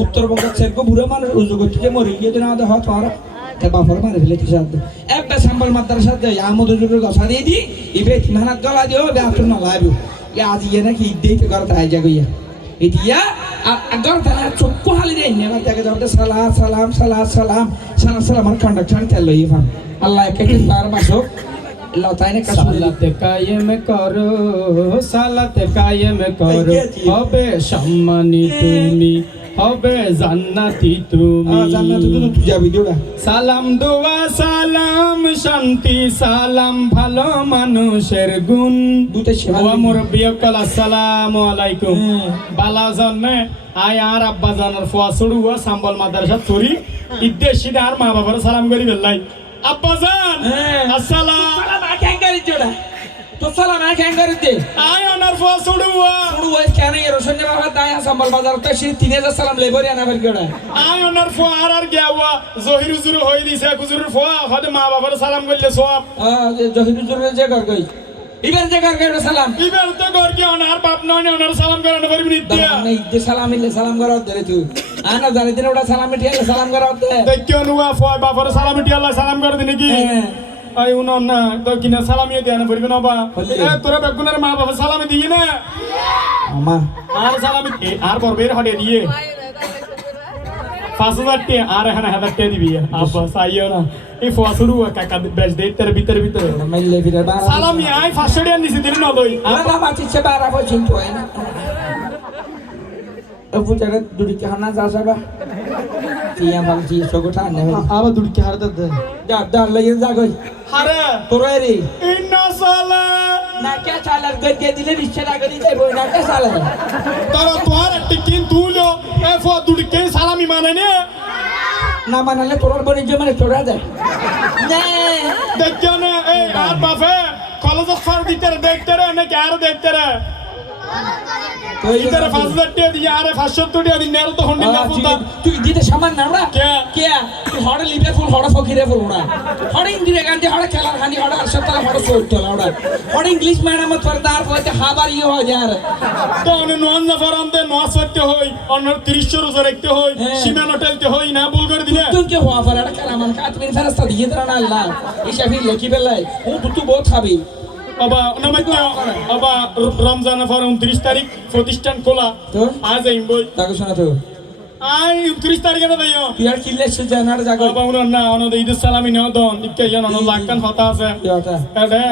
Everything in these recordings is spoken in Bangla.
উত্তরবঙ্গের সেরকম বুড়ো মানুষ উজু করতে মরে গিয়ে দিন আমাদের হওয়া তোমার বাপর মারে ফেলেছে সাথে একবার সাম্বল মাত্রার সাথে আমদ হুজুরের গসা দিয়ে দি ইবে মেহনত গলা দিও ব্যাপন না লাইব আজ ইয়ে নাকি ঈদ দিতে করতে আই যাগইয়া ইদিয়া আগর তারা চোখ হালি দেয় না তাকে ধরতে সালাম সালাম সালাম সালাম সালাম সালাম আর কন্ডাক্টর তেল লই ফাম আল্লাহ একে পার মাসো লতাইনে সালাত কায়েম করো সালাত কায়েম করো হবে সম্মানী তুমি হবে জান্নাতি তুমি জান্নাতে তো তুই যাবি দিওটা সালাম দোয়া সালাম শান্তি সালাম ভালো মানুষের গুণ দুতে সেবা ওয়া মুরব্বি কল আসসালামু আলাইকুম বালা জানে আয় আর আব্বা জানার ফোয়া ছড়ুয়া সাম্বল মাদ্রাসা চুরি ইদ্দেশিদে আর মা বাবার সালাম করি বেলাই আব্বা জান আসসালাম সালাম আকেন করি দিওটা তো সালাম আকেন করি দে আয় আনার ফোয়া ছড়ুয়া ছড়ুয়া কেন এর সঙ্গে বাবা দায়া সাম্বল বাজার তো সে 3000 সালাম লেবরি আনা ফেল গড়া আয় আনার ফোয়া আর গেওয়া জহির হুজুর হই দিছে হুজুরের ফোয়া হদে মা বাবার সালাম করলে সওয়াব জহির হুজুরের যে ঘর গই ইবার যে ঘর গই সালাম ইবার তো ঘর কি অনার বাপ নয় অনার সালাম করানো পারবি নিত্যা না ইদে সালাম ইলে সালাম করা ধরে তুই আনা জানি দিন ওটা সালাম মিটিয়ে সালাম করা দে দেখিও নুয়া ফয় বাবার সালাম ইটি আল্লাহ সালাম করে দিনে কি আই উনো না তো কিনা সালামিয়ে দেনা পড়বি না বা এ তোরা বেগুনের মা বাবা সালাম দিয়ে না আমা আর সালাম আর বরবের হটে দিয়ে 5000 টি আর এখানে 1000 টি দিবি আব্বা সাইও না এই ফোয়া শুরু কাকা বেশ দে তের ভিতরে মাইলে ভিতরে বারা সালামি আই 500 টাকা নিছি দিন না লই আমা মাটি সে বারা বছিন তো না অপু জায়গা দুড়ি কে হানা যা যাবা তিয়া ভাবছি সগটা না আবার দুড়ি কে হার দে যা লইয়ে যা গই হারে তোরে রে ইন্না সালা না কে চালার গই দিয়ে দিলে রিকশা লাগা দিতে বই না কে চালা তারা তোর একটি কিন তুলো এ ফো দুড়ি কে সালামি মানে নে না মানালে তোর বনি যে মানে তোরা দে না দেখিও না এই আর বাফে কলেজ ফার দিতে দেখতে রে না কার দেখতে রে ইতারে 5000 টাকা দিয়ে আরে 570 টাকা দিন নেল তো হন্ডি না ফুলতা তুই দিতে সামান না ওরা কে কে তুই হড়ে লিবে ফুল হড়ে ফকিরে ফুল ওরা হড়ে ইন্দিরে গান্ধী হড়ে খেলার খানি হড়ে আরশতলা হড়ে সোতলা ওরা হড়ে ইংলিশ ম্যাডাম তোর দার হইতে হাবার ইয়ে হয় যার তো অনে নোয়ান জাফর আনতে নোয়াস করতে হই অন্য 30 রোজা রাখতে হই সীমা নটেলতে হই না ভুল করে দিলে তুই কে হওয়া ফেরা কালামান কাতমিন ফেরেশতা দিয়ে দরা না আল্লাহ ইশাফি লেখি বেলাই ও তুই বহুত খাবি আবা নামাইতে আবা রমজানের পর 29 তারিখ প্রতিষ্ঠান খোলা আজ আইম বই তাকে শোনা তো আই 29 তারিখে না দাইও তুই আর কিল্লে সে জানার জায়গা আবা উনার না অনদ ঈদ সালামি নেও দন ইকে জন অন লাগান হতা আছে ইয়াটা এদে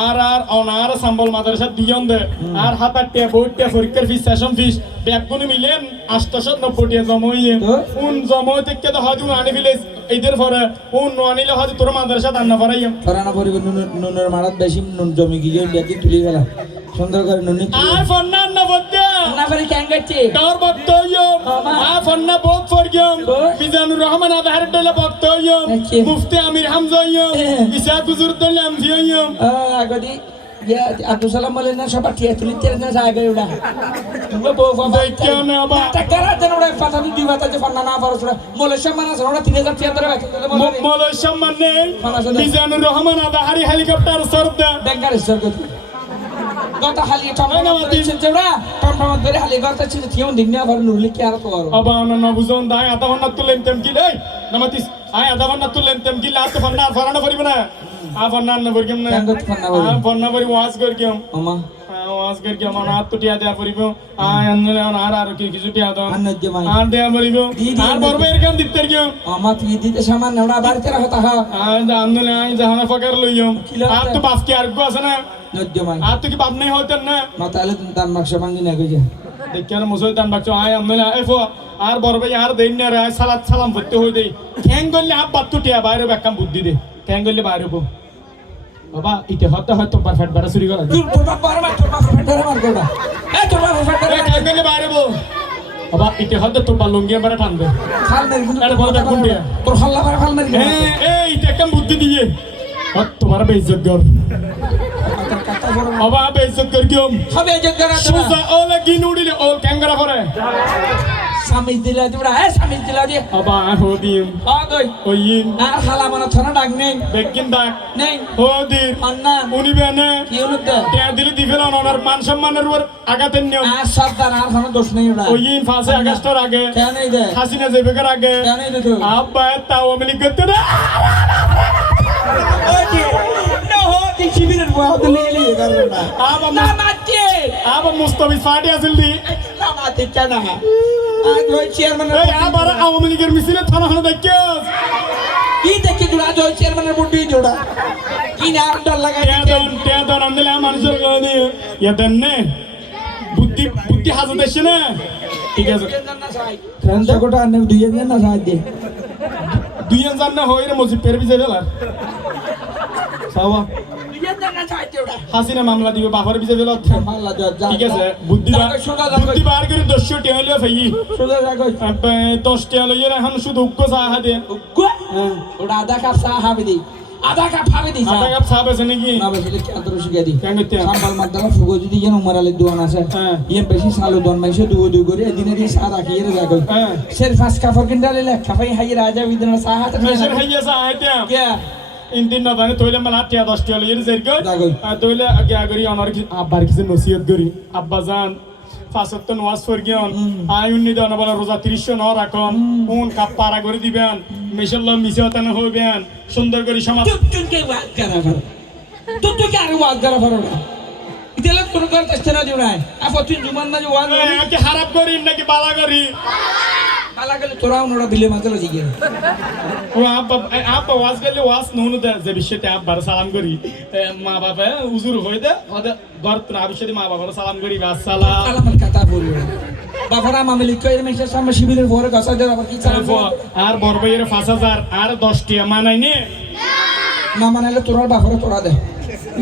আর অনার সাম্বল মাদ্রাসা দিয়ন দে আর হাতাটে বইটে পরীক্ষার ফিস সেশন ফিস ব্যাকগুনি মিলেন 890 টাকা জমাইয়ে কোন জমাই থেকে তো হাজু আনি ফেলে ঈদের পরে কোন আনিলে হাজু তোর মাদ্রাসা দান না পারাইম ফরানা পরিব নুনের মারাত বেশি নুন জমি গিয়ে ব্যাকি তুলি গেলা সুন্দর করে নুনি আর ফন্না না বদ্দে না পারি কেন গেছে তোর বক্তব্য আ ফন্না বহুত ফরগম মিজানুর রহমান আধার দলে বক্তব্য মুফতি আমির হামজা ইসা হুজুর দলে আমজিয়ম আগদি ইয়া আব্দুল সালাম বলেন না সব ঠিক তুলি তেরে না জায়গা ওটা তুমি বউ বাবা কেন না বা টাকারা দেন ওটা পাতা দুই বাতা যে ফান্না না পারছ মোলে সম্মান আছে ওটা 3000 টাকা ধরে বাইতে মোলে সম্মান নেই মিজানুর রহমান আধারি হেলিকপ্টার সরদা বেঙ্গার সরকার গত হালি টমটম দিছেন যেওড়া টমটম ধরে হালি গত ছিল থিয়ন দিন না ভালো নুরলি কি আর করো আবা না বুঝন দাই আধা ঘন্টা তুলেন তেম কি দেই নামাতিস আয় আধা ঘন্টা তুলেন তেম কি লাত ফান্না ফারানা করিব না আ ফান্না না করিম না আ ফান্না করি ওয়াজ করিম মামা ওয়াজ করিম না হাত টিয়া দেয়া পরিব আয় আনলে আর কিছু টিয়া দাও আনজ্য মাই আর দেয়া পরিব আর বরবের কাম দিতে গিয়ে মামা তুই দিতে সামান না ওটা বাড়িতে রাখতা হা আয় আনলে আয় জাহানা ফাকার লইম আর তো বাপ কি আর গো আছে না নজ্য মাই আর তো কি বাপ নাই হইতেন না মাতালে তুমি তার মাংস ভাঙি না কইছে দেখিয়া মুসল তান বাচ্চা আয় আনলে এ ফো আর বড় ভাই আর দেন না রে সালাত সালাম করতে হই দেই ঠ্যাং গললে আপ বাত টিয়া বাইরে বেকাম বুদ্ধি দে ঠ্যাং গললে বাইরে বো বাবা ইতে হয়তো পারফেক্ট বাড়া চুরি করা তোর বাপ মার ধরে মার গোটা এ তোর বাপ ধরে ঠ্যাং গললে বাইরে বো বাবা ইতে হয়তো তোর লুঙ্গি বাড়া টানবে খাল মেরে কিন্তু আরে বড় কোন দিয়া তোর হল্লা বাড়া খাল মেরে এই ইতে একটা বুদ্ধি দিয়ে তোমার বেইজ্জত কর বাবা বেইজ্জত কর কিয়ম হবে ইজ্জত করা সুজা ওলে গিন উড়িলে ওল ক্যাঙ্গারা করে সামিজ দিলা দিবড়া সামিজ দিলা দি আবা হদিম আগই ওইন আর হালা মানে থানা ডাক নেই বেকিন দাগ নেই হদির আন্না উনি বেনে কি হলো দে তে দিলে দিফেল ওনার মান সম্মানের উপর আঘাতের নিয়ম আর সাবধান আর কোনো দোষ নেই ওটা ওইন 5 আগস্টের আগে কেন নেই দে হাসিনা জেবেকের আগে কেন নেই দে তো আব্বা তাও আওয়ামী করতে না ওকে না হতি শিবিরের বড় লেলি করবে না আবা না মাতে আবা মুস্তাফিজ ফাটি আসল দি না মাতে কেন আজ ওই চেয়ারম্যান এই আবার আওয়ামী লীগের মিছিলে থানা হানা দেখিস কি দেখে তোরা আজ ওই চেয়ারম্যানের বুদ্ধি জোড়া কি না আন্ডার লাগাই তে দন আমলে মানুষের গানি ইয়া দেননে বুদ্ধি বুদ্ধি হাজত দেশে না ঠিক আছে ফ্রেন্ড কোটা আনে দুই জন না সাহায্য দে দুই জন না হইরে মসজিদ পের বিজে ফেলা সাওয়া দুই জন না সাহায্য ওটা হাসিনা মামলা দিবে বাফার বিজে ফেলা মাল্লা যা ঠিক আছে বুদ্ধি বার করে 200 টি হইলো ভাই সোজা রাখো 10 টি হইলো এর এখন শুধু উক্কো সাহা দে ওটা আধা কাপ চা খাবে দি আধা কাপ খাবে দি আধা কাপ সাহেব আছে নাকি না বেশি কি আন্তর শিখা দি কেন করতে সাম্বাল মাদ্দালা ফুগো যদি যেন উমারালে দোয়ান আছে হ্যাঁ ইয়ে বেশি সালো দোয়ান মাইছে দুই করে এদিনে দি সা রাখি এর রাখো হ্যাঁ সের ফাস কাপড় কিনলে লে খাফাই হাই রাজা বিদনা সা হাতে মেশর হাইয়া সা আইতা কে ইন্দিন না জানে তোইলে মালা 10 টি হইলো এর জের গো দাগই তোইলে আগে আগরি আমার কি আব্বার কিছু নসিহত করি আব্বা জান ফাসত নওয়াজ ফরগিয়ন আয়ুন্নি দানা বলা রোজা 30 ন রাখুন কোন কাপ পারা করে দিবেন মেশাল্লাহ মিশাতান হইবেন সুন্দর করে সমাজ তুই কে ওয়াজ করা করো তুই কে আর ওয়াজ করা করো না ইতেলা কোন করতে না দিও না আপা তুই জুমান না যে ওয়াজ কি খারাপ করি নাকি বালা করি বালা গেলে তোরাও নোড়া বিলে মাঝে জিগে ও আব্বা ওয়াজ গেলে ওয়াজ নুন দে যে বিষয়তে আব্বার সালাম করি মা বাবা হুজুর হই দে ওদে গর্ত না বিষয়তে মা বাবার সালাম করি আসসালাম আলামান কথা বলি বাবারা মামলি কই মেশে সামনে শিবিরের পরে গাছা দেওয়ার আবার কি চালাবো আর বরবাইয়ের 5000 আর 10 টি মানাইনি না মানাইলে তোরার বাবারা তোরা দে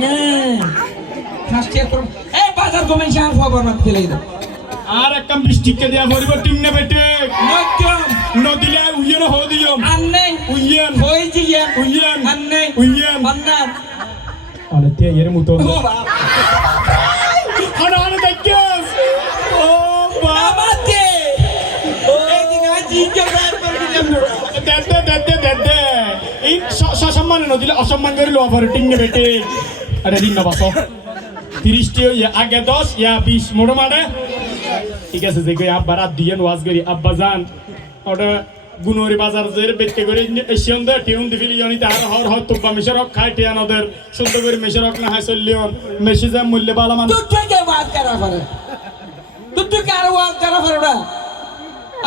না ফার্স্ট ইয়ার তোর এই বাজার গমেন শাহ খবর না ফেলে দে আর একদম বৃষ্টিকে দেয়া ভরিব টিং না বেটে নজম নদিলে উইয়েন হো দিয়ম আন্নে উইয়েন হই জিয়া উইয়েন আন্নে উইয়েন আন্নার আরে তে এর মতো ও বাবা আরে দেখিস ও আমাতে এই দিন আজি জগার করে দিলাম দে এই সম্মান নদিলে অসম্মান করে লো অফার টিং না বেটে আরে দিন না বাসো 30 টি আগে 10 ইয়া 20 মোড় মানে ঠিক আছে যে কই আব্বা রাত দিয়েন ওয়াজ করি আব্বা জান ওটা গুনোরি বাজার জের বেচকে করে এশিয়ান দে টিউন দিফিলি জানি তার হর হর তুবা মিশরক খাই টিয়ান ওদের সুন্দর করে মিশরক না হাই চললিয়ন মেশি যা মূল্য বালা মান তুই কে ওয়াজ করা করে তুই কে আর ওয়াজ করা করে না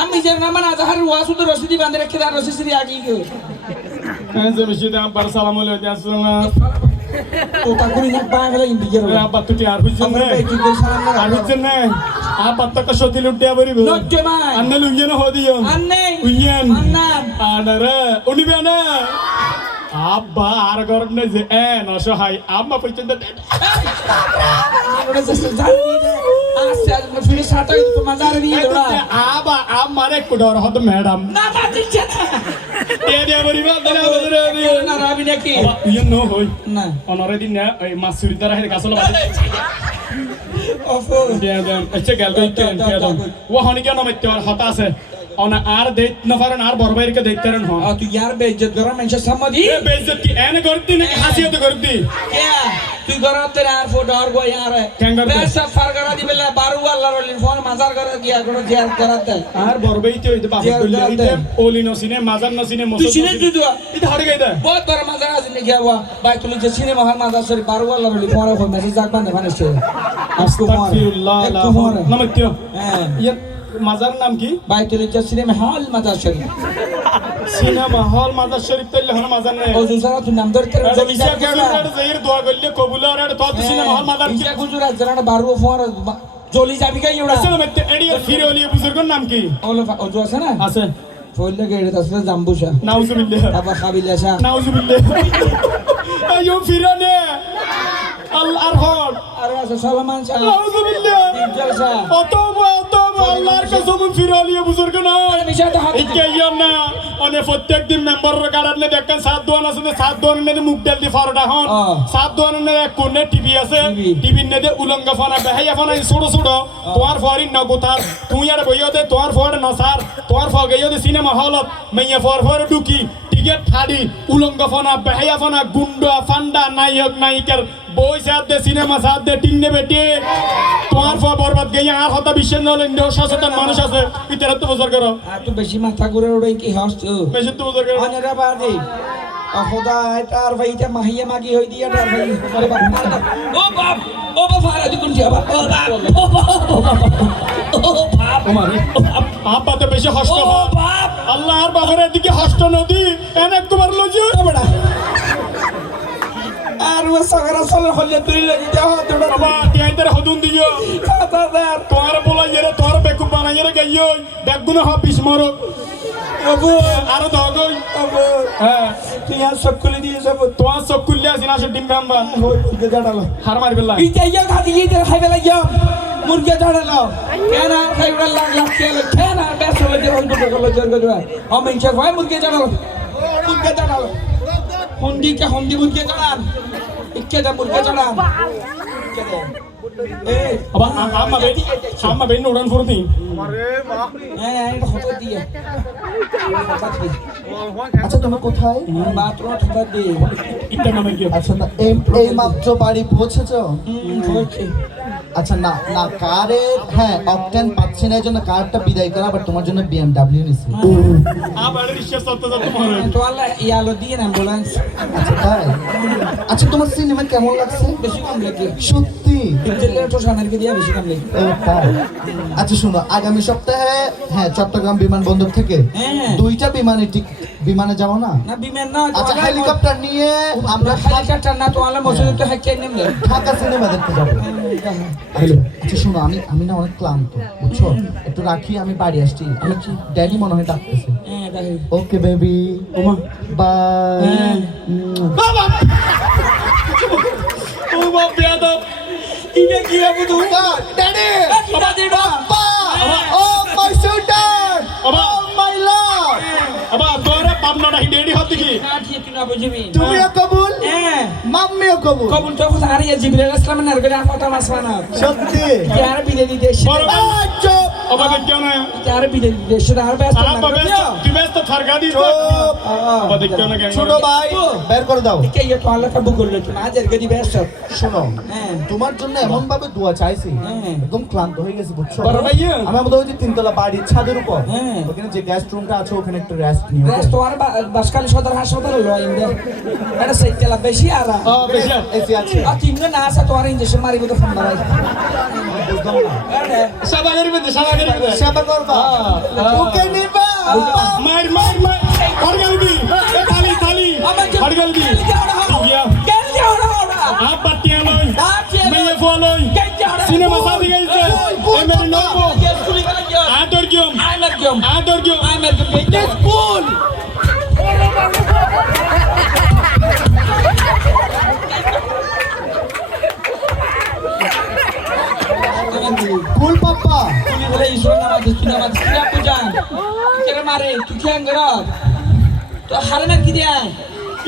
আমি যে না মানে আজহার ওয়াজ তো রশিদি বাঁধে রেখে দাও রশিদি আগি গো হ্যাঁ যে মিশি দা আব্বার সালাম আলাইকুম আসসালাম তো তাকুরি না বাংলা ইন্ডিয়ার আব্বা তুই আর বুঝছেন না আর বুঝছেন না আব্বা তো কসতি লুটিয়া বরিব নজমাই আন্নে লুইয়েন হো দিয়ম আন্নে উইয়েন আন্নার আনারে উনি বেনা আব্বা আর গরম নাই যে অসহায় আম্মা পর্যন্ত ওটা জাস্ট জানি দে আচ্ছা ফিরে সাটা তো মাজার দিয়ে দোড়া আবা আমারে কুডর হদ ম্যাডাম না না দিচ্ছে না দে বরিবা দরে দরে না রাবি নাকি আবা ইয়ে নো হই না অনরে দিন না এই মাসুরি দ্বারা হে গাছল বাদে ওফো দে দেন এসে গেল কেন কেন ও হনি কেন মতে হতা আছে অনা আর দেত নফারন আর বরবাইরকে দেখতেরন হন তুই ইয়ার বেইজ্জত করা মানুষ সম্মতি এ বেইজ্জত কি এনে করতি নাকি হাসিয়ত করতি কে তুই গরাতে আর ফটো আর গো ইয়ার কেন করতে? বেশ ফার করা দিবেলা বারু আল্লাহর ওলি ফোন মাজার করে দিয়া করে জিয়ার করাতে আর বরবাইতে হইতে বাবা কইলে হইতে ওলি নসিনে মাজার নসিনে তুই মসজিদ সিনে তুই দুয়া এটা হড়ে গাইদা বহুত বড় মাজার আছে নাকি আবা ভাই তুই যে সিনেমা হল মাজার সরি বারু আল্লাহর ওলি ফোন ফোন মেসেজ যাক বান্দে ফানেছে আস্তাগফিরুল্লাহ লা নমত্য হ্যাঁ ইয়ে মাজার নাম কি ভাই তুই যে সিনেমা হল মাজার সরি সিনেমা হল মাজার শরীফ তাইলে হন মাজার নাই ও জুসারা তুই নাম ধরতে জমি ইসা গুজুর জাহির দোয়া করলে কবুল আর তো সিনেমা হল মাজার কি ইসা গুজুর আছে বারু ফোন জলি যাবি কাই ওড়া আসলে মতে এডি ফিরে ওলি বুজুর্গের নাম কি ওলো ও জো আছে না আছে ফইলে গেড়ে আসলে জাম্বুশা নাউজুবিল্লাহ আবা খাবিলাসা নাউজুবিল্লাহ আয়ো ফিরে নে আল্লাহর হক আর আছে সলমান শাহ নাউজুবিল্লাহ জলসা অতবা আল্লাহর কসম ফিরালিয়া বুজুর্গ না বিষয়টা হাতে ইকেইয়াম না মানে প্রত্যেক দিন মেম্বারের কারণে দেখেন সাত দোয়ান আছে সাত দোয়ানের মুখ ডাল দি ফরডা হন সাত দোয়ানের এক কোণে টিভি আছে টিভির নেদে উলঙ্গা ফানা বেহাইয়া ফানা ছোট ছোট তোমার ফরিন না গোতার তুই আর বইয়া দে তোমার ফর না স্যার তোমার ফর গইয়া দে সিনেমা হলত মাইয়া ফর ঢুকি টিকেট ফাড়ি উলঙ্গা ফানা বেহাইয়া ফানা গুন্ডা ফান্ডা নায়ক নায়িকার বই সাথ দে সিনেমা সাথ দে টিন্নে বেটে তোমার ফর বরবাদ গইয়া আর হতা বিশ্বের নলেন সচেতন মানুষ আছে ইতারা তো বছর করো আর তো বেশি মাথা ঘুরে ওড়ে কি হাসছ বেশি তো বছর করো আনেরা বাদে খোদায় তার ভাইটা মাহিয়া মাগি হই দিয়া তার ভাই আরে বাপ ও বাপ ফারা দি কোন যাবা ও বাপ আপা তো বেশি হষ্ট ও বাপ আল্লাহর বাবারের দিকে হষ্ট নদী এনে তোমার লজি বড়া আর ও সাগরা সাল হলে তুই লাগি যাও তোড়া বাবা তিয়াইতের হদুন দিও দাদার তোমার বলা ইরে তোর বেকু বানাইরে গাইও বেগুন হ বিস্মর বাবু আর দগই বাবু হ্যাঁ তুই আর সব খুলে দিয়ে সব তোমার চোখ খুললে আসি না ডিম রাম্বা মুরগে জাড়ালো হার মারি বেলা ইতে ইয়া খাদি ইতে খাইবে লাগিয়া মুরগে জাড়ালো কেন খাইবে লাগ কেলে কেন বেশ হলে যে হল দুটো গলো জর্গ জয়া আমি ইচ্ছা হয় মুরগে জাড়ালো হন্দি মুরগে জাড়ান ইকে দা মুরগে জাড়ান ইকে দে এই আবা আমা বেন উড়ান ফুরতি হ্যাঁ এটা হতো দিয়ে আচ্ছা তুমি কোথায় বাথরুম হতো দিয়ে ইটা নামে কি আচ্ছা না এই মাত্র বাড়ি পৌঁছেছো হচ্ছে আচ্ছা না না কারের হ্যাঁ অকটেন পাচ্ছি না এই জন্য কারটা বিদায় করা বাট তোমার জন্য বিএমডব্লিউ নিছি আবার রিকশা চলতে চলতে মরে তো আল্লাহ ইয়ালো দিয়ে অ্যাম্বুলেন্স আচ্ছা তাই আচ্ছা তোমার সিনেমা কেমন লাগছে বেশি কম লাগে সত্যি ইন্টারনেট তো সানারকে দিয়ে বেশি কম লাগে ও, তাই? আচ্ছা শোনো আগামী সপ্তাহে হ্যাঁ চট্টগ্রাম বিমানবন্দর থেকে হ্যাঁ। 2টা বিমানে যাবো না না বিমান না আচ্ছা হেলিকপ্টার নিয়ে আমরা হেলিকপ্টার না তো আল্লাহ মসজিদে তো হ্যাঁ নেম দেয় ঢাকা সিনেমা দেখতে যাবো আচ্ছা শোনো আমি না অনেক ক্লান্ত বুঝছো একটু রাখি আমি বাড়ি আসছি আমি ড্যাডি মনে হয় ডাকতেছে হ্যাঁ দেখি ওকে বেবি ওমা বাই হ্যাঁ। বাবা ও বাবা বেয়াদব ইবে কি হবে তুই ড্যাডি এটা দিডা ও মাই সুইটার বাবা ও মাই লাভ আবা তোরে পাবনাটা হিডেডি হতে কি না ঠিক না বুঝবি তুমিও কবুল হ্যাঁ মাম্মিও কবুল কবুল তো কথা হারিয়ে জিবরাইল ইসলামের নারগলে কথা মাসবানা সত্যি ইয়ার বিদে দিতে বড় চুপ আবা দেখো না ইয়ার বিদে দিতে সেটা আর ব্যস্ত আবা ব্যস্ত তুই ব্যস্ত ফারগা দি আবা দেখো না কেন ছোট ভাই বের করে দাও কে ইয়ে তো আল্লাহ কাবু করলো তুমি আজের গদি ব্যস্ত শোনো হ্যাঁ তোমার জন্য এমন ভাবে দোয়া চাইছি হ্যাঁ। একদম ক্লান্ত হয়ে গেছি বুঝছো বড় ভাইয়া আমি আমাদের ওই যে 3তলা বাড়ির ছাদের উপর হ্যাঁ। ওখানে যে গেস্ট রুমটা আছে ওখানে একটু রেস্ট নিও ব্যস্ত আর বাসকালী সদর হাসপাতালে লয় ইন্দে এটা সেইতলা বেশি আর বেশি এসি আছে আর তিনজন না আছে তোমার ইঞ্জেকশন মারিব তো ফোন দাঁড়াই বুঝলাম না সাবাগের মধ্যে সেবা করবা ওকে নিবা মার হরগাল দি এ থালি হরগাল দি ইয়া কেন যাও না ওরা আপ বাটিয়া লই মেয়ে ফলই সিনেমা সাদি গেছে এ মেরে নবো আদর কিয়ম স্কুল ফুল পাপ্পা তুমি বলে ঈশ্বর নামাজ কিয়া পূজান কেরে মারে তুই কি আঙ্গর তো হারনা কি দিয়া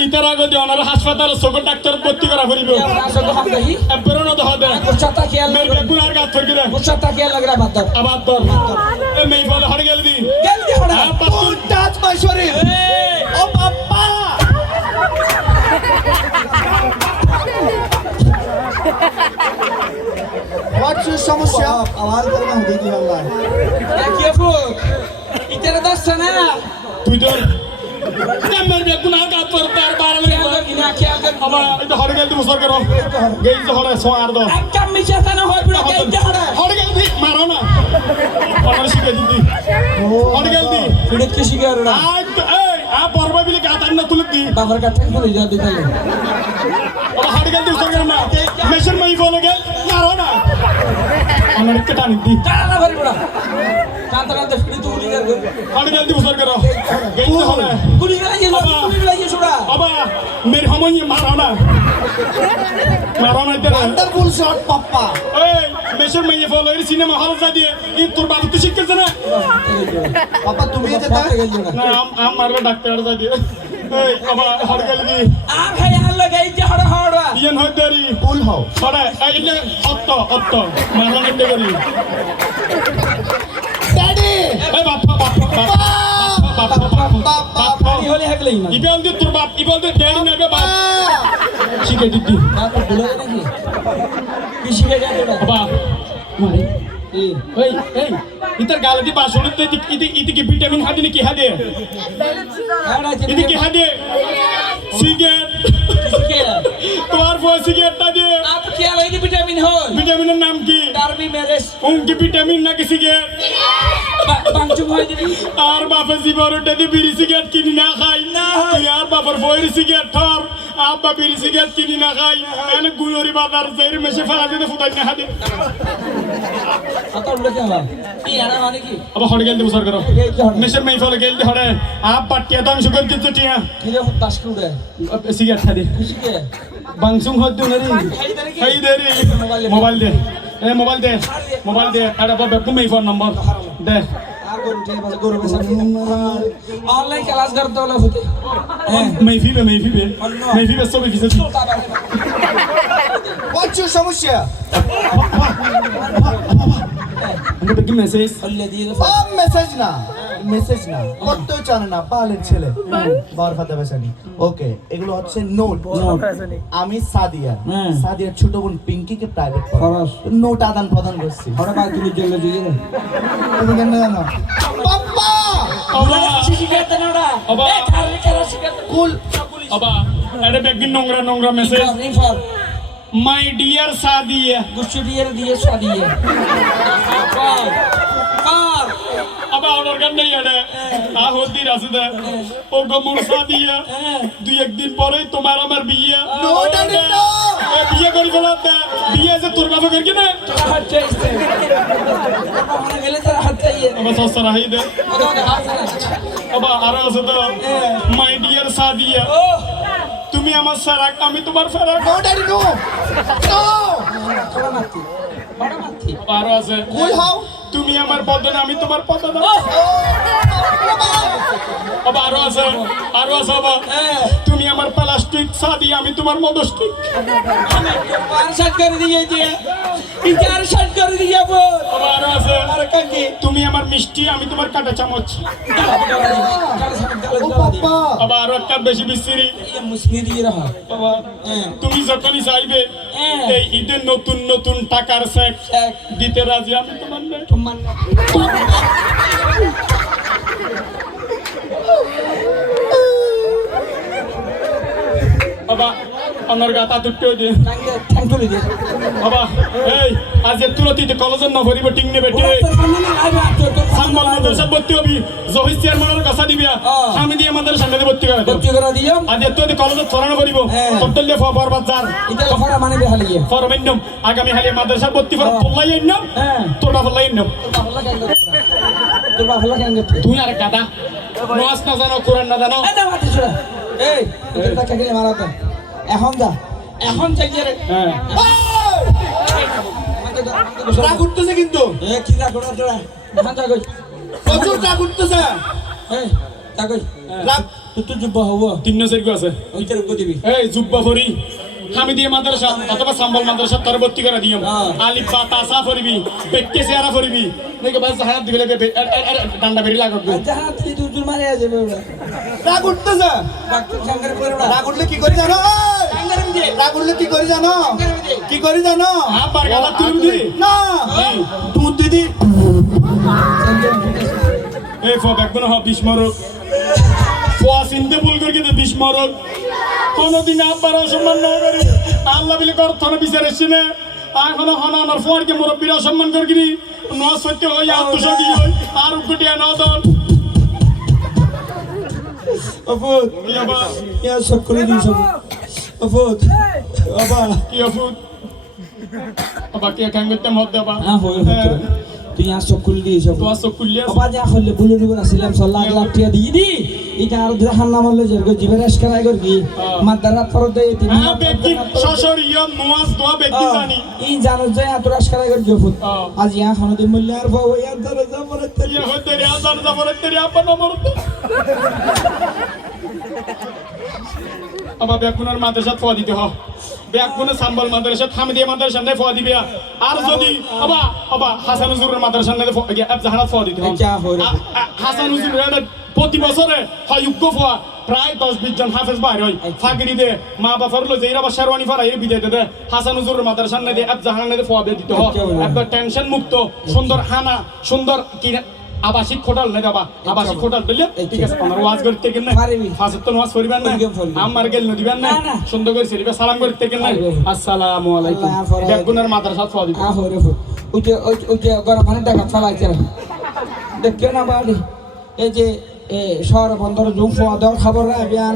ইতারা গদি অনার হাসপাতালে সব ডাক্তার ভর্তি করা করিব আসল তো হাম দেহি এবেরো না দহদে কুছাতা কি মেয়ে বেগুনার গাত ফরকি দে কুছাতা কি লাগরা বাদ আবার তোর এ মেয়ে ফল হরগাল দি গেল দি হড়া আ পাতু টাচ মাই শরীর ও বাপ্পা হোয়াটস ইউর সমস্যা আওয়াজ করে না দিদি আল্লাহ কি ফুক ইতারে দস্তা না তুই তোর মেয়ে বেগুনার গাত ফর তার বারালে কিনা খেয়াল কর আবা এটা হরগাল দি মুসর করো গেই তো হরে সো আর দো একটা মিশাতা না হয় পুরো গেল হড়া হরগাল দি মারো না আমার শিখে দিদি হরগাল দি ফিরে কি শিখে আর না এই আ পরবা বিলে গাতার না তুলে দি বাবার কাছে বলে যা দিতালে আবা হরগাল দি মুসর করো না মেশন মাই বলে গেল মারো না আমার কেটা নিদি টানা না ভারি বড়া কান্তরাতে ফিরে তো উলি কর হরগাল দি মুসর করো গেই তো হরে গুলি গলা যে গুলি গলা যে সুরা আবা মের জমই মারো না এটা ওয়ান্ডারফুল শট পাপ্পা এই মেশর মেয়ে ফলো এর সিনেমা হল যা দিয়ে ই তোর বাবু তো শিখছে না পাপ্পা তুমি যেতে না মারবে ডাক্তার যা দিয়ে এই বাবা হড়গেল কি আর ভাই আর লাগাই যে হড় হড় ইয়েন হইতারি ফুল হও ছড়া এই যে অত্ত মারো না দেরি ড্যাডি এই বাপ্পা কি হলে হাগলেই না ইবেল দি তোর বাপ ইবেল দি ড্যাডি নেবে বাপ শিখে দিদি না তো বলে নাকি কি শিখে গেল বাবা মারে এই ইতার গালে দি বাসন তে ইতি কি ভিটামিন হাদিনি কি হাদে ইতি কি হাদে সিগারেট তোমার বই সিগারেটটা দে আপ কি আলাই দি ভিটামিন হয় ভিটামিনের নাম কি ডারবি মেরেস কোন কি ভিটামিন নাকি সিগারেট বাংচুম হয় দিবি আর বাপে জীবনটা দি বিড়ি সিগারেট কিনি না খাই না তুই আর বাপের বইয়ের সিগারেট থর আব্বা বিড়ি সিগারেট কিনি না খাই এনে গুয়রি বাজার জের মেশে ফেলা দিতে ফুটাই না হাদে আত লোকে হয় কি আনা মানে কি আবার হড়ে গেল দেব সরকার মেশের মেই ফলে গেল হড়ে আপ পাটিয়া তো আমি সুগার দিতে টিয়া কি রে দাস কুড়ে সিগারেট খাদে শিখে বাংসুং হদ দিন রে এই দে রে মোবাইল দে এ মোবাইল দে আরে বাবা বেকু মেই ফোন নাম্বার দে ऑनलाइन क्लास करते हो होते মেই ফিবে সব ফিসে প্রচুর সমস্যা আমাকে বেকু মেসেজ الذي মেসেজ না করতেও জানে না বালের ছেলে বার ফাতে বেসানি ওকে এগুলো হচ্ছে নোট আমি সাদিয়ার ছোট বোন পিঙ্কিকে প্রাইভেট খরচ। নোট আদান প্রদান করছি और बात तुझे जल्दी दिए তুমি কেন জানো পাপ্পা আবা शिकायत ना रा अबा। ए थारे करा शिकायत কুল আবা আরে বেকু নোংরা মেসেজ इनफॉर মাই ডিয়ার সাদিয়া गुस्से दिए शादी है कार कार আবা অর্ডার কর নাই আরে আ হদি রাসুদা ও গমুর সাদিয়া দুই একদিন পরে তোমার আমার বিয়ে No, daddy, no! এ বিয়ে করি ফেলাতে বিয়ে যে তোর বাবা করি না तेरा हाथ चाहिए हमने गले तेरा हाथ चाहिए আবা সস্তা রাহি দে तो हाथ से আবা আর আছে তো মাই ডিয়ার সাদিয়া ओ তুমি আমার সারাক আমি তোমার ফারাক নো ড্যাডি নো थोड़ा मारती আরো আছে কুল হাও তুমি আমার বদন আমি তোমার পদন ओ আবা আরো আছে আবা তুমি আমার প্লাস্টিক সাদি আমি তোমার মদস্টিক बार शट कर दिए जी इचार शट कर दिया वो আবা আরো আছে और कंगी তুমি আমার মিষ্টি আমি তোমার কাঁটা চামচ ও পাপ্পা আবা আরো একটা বেশি বিশ্রী ये मुस्लिम दिए रहा বাবা তুমি যখনই চাইবে হ্যাঁ। এই ঈদের নতুন টাকার চেক চেক। দিতে রাজি আমি তোমার নেই तुमान বাবা আমার গাতা তুট্টো দে टांगे टांग तो दे বাবা এই আজ তুলতিতে কলেজের না ভরিব টিং নে বেটে সাম্বল মাদ্রাসা ভর্তি হবি জহির চেয়ারম্যানের কথা দিবি আমি দিয়ে আমাদের সামনে ভর্তি করে দেব बच्चे करा दियो আজ তুই কলেজে ছড়ানো করিব হ্যাঁ। তোরলে বরবাদ যার इधर लफड़ा माने भी हालिए ফরমেন্নম আগামী হালে মাদ্রাসা ভর্তি ফর পল্লাই এন্নম হ্যাঁ। তোরবা পল্লাই এন্নম तो बाहला क्या करते তুই আর গাদা নামাজ না জানো কোরআন না জানো ए ना मारते छोड़ा ए इधर तक के मारा था এখন चाहिए रे হ্যাঁ রাগ উঠতেছে কিন্তু ए किदा कोड़ा छोड़ा हां जा गई প্রচুর রাগ উঠতেছে ए जा गई রাগ तू जुब्बा हुआ তিন সেরকু আছে इधर को दिबी এই জুব্বা ফরি আমি দিয়ে মাদ্রাসা অথবা সাম্বল মাদ্রাসা তোর ভর্তি করে দিও হ্যাঁ। আলিফ বা তাসা ফরিবি পেটকে সেরা ফরিবি দেখো বাস হাত দিলে ডান্ডা বেরি লাগবে जहां তুই দূর মারে যাবে ওরা রাগ উঠতেছে ডাক্তার সঙ্গে করে ওরা রাগ উঠলে কি করি জানো সঙ্গে দে রাগ উঠলে কি করি জানো কি করি জানো আবার গালা তুই দি না দুধ দিদি এই ফক একদম হ বিস্মরক ফোয়া চিনতে ভুল করে কিন্তু বিস্মরক কোনদিন আব্বার অসম্মান না করি আল্লাহ বিলে কর থানা বিচারেছি না এখন হন আমার ফোয়ারকে মুরব্বীর অসম্মান করি নয় সত্য হই আত্মসগী হই আর উকুটিয়া না দল অফুত ইয়াবা ইয়া সব করে দিই সব অফুত বাবা কি অফুত বাবা কে কাঙ্গতে মত দেবা হ্যাঁ, হয়, হয়। তুই আর চকুল দিয়েছ তো আর চোখ খুললে বাবা যা করলে বুলুর উপর আসছিলাম সব লাখ লাখ টিয়া দিয়ে দি এটা আর দেখার নাম হলো যে জীবের এসকারাই করবি মাদার রাত পর দেয় তিনি ব্যক্তি সশরীয় নমাজ দোয়া ব্যক্তি জানি এই জানো যে এত এসকারাই করি ফুট আজ ইয়া খানো দি মূল্য আর বাবা ইয়ার ধরে যা পরে ইয়া হতে রে আজান যাবরে তেরি আপা নম্বর আবা বেগুনের মাদ্রাসা ফোয়া দিতে হ বেগুনের সাম্বল মাদ্রাসা হামিদিয়া মাদ্রাসা নে ফোয়া দিবে আর যদি আবা হাসান হুজুরের মাদ্রাসা নে আব জাহানাত ফোয়া দিতে হ হাসান হুজুরের প্রতি বছরে হয় যোগ্য ফোয়া প্রায় 10-20 জন হাফেজ বাইর হয় ফাগরি দে মা বাবার লো যেইরা বা শেরওয়ানি ফারা এর বিদায় দে হাসান হুজুরের মাদ্রাসা নে দে আব জাহানাত নে ফোয়া দিতে হ একবার টেনশন মুক্ত সুন্দর হানা সুন্দর কি আবাসিক হোটেল না বাবা আবাসিক হোটেল দিলে ঠিক আছে আমার ওয়াজ করতে কেন না ফাজত তো ওয়াজ করিবেন না আমার গেল দিবেন না সুন্দর করে সিরিবে সালাম করতে কেন না আসসালামু আলাইকুম বেগুনের মাদ্রাসা ফোয়া দিতে আহরে ওই যে গরম পানি দেখা ফলাইছে দেখে না বাড়ি এই যে শহর বন্দর জুম ফোয়া দেওয়ার খবর রাখবেন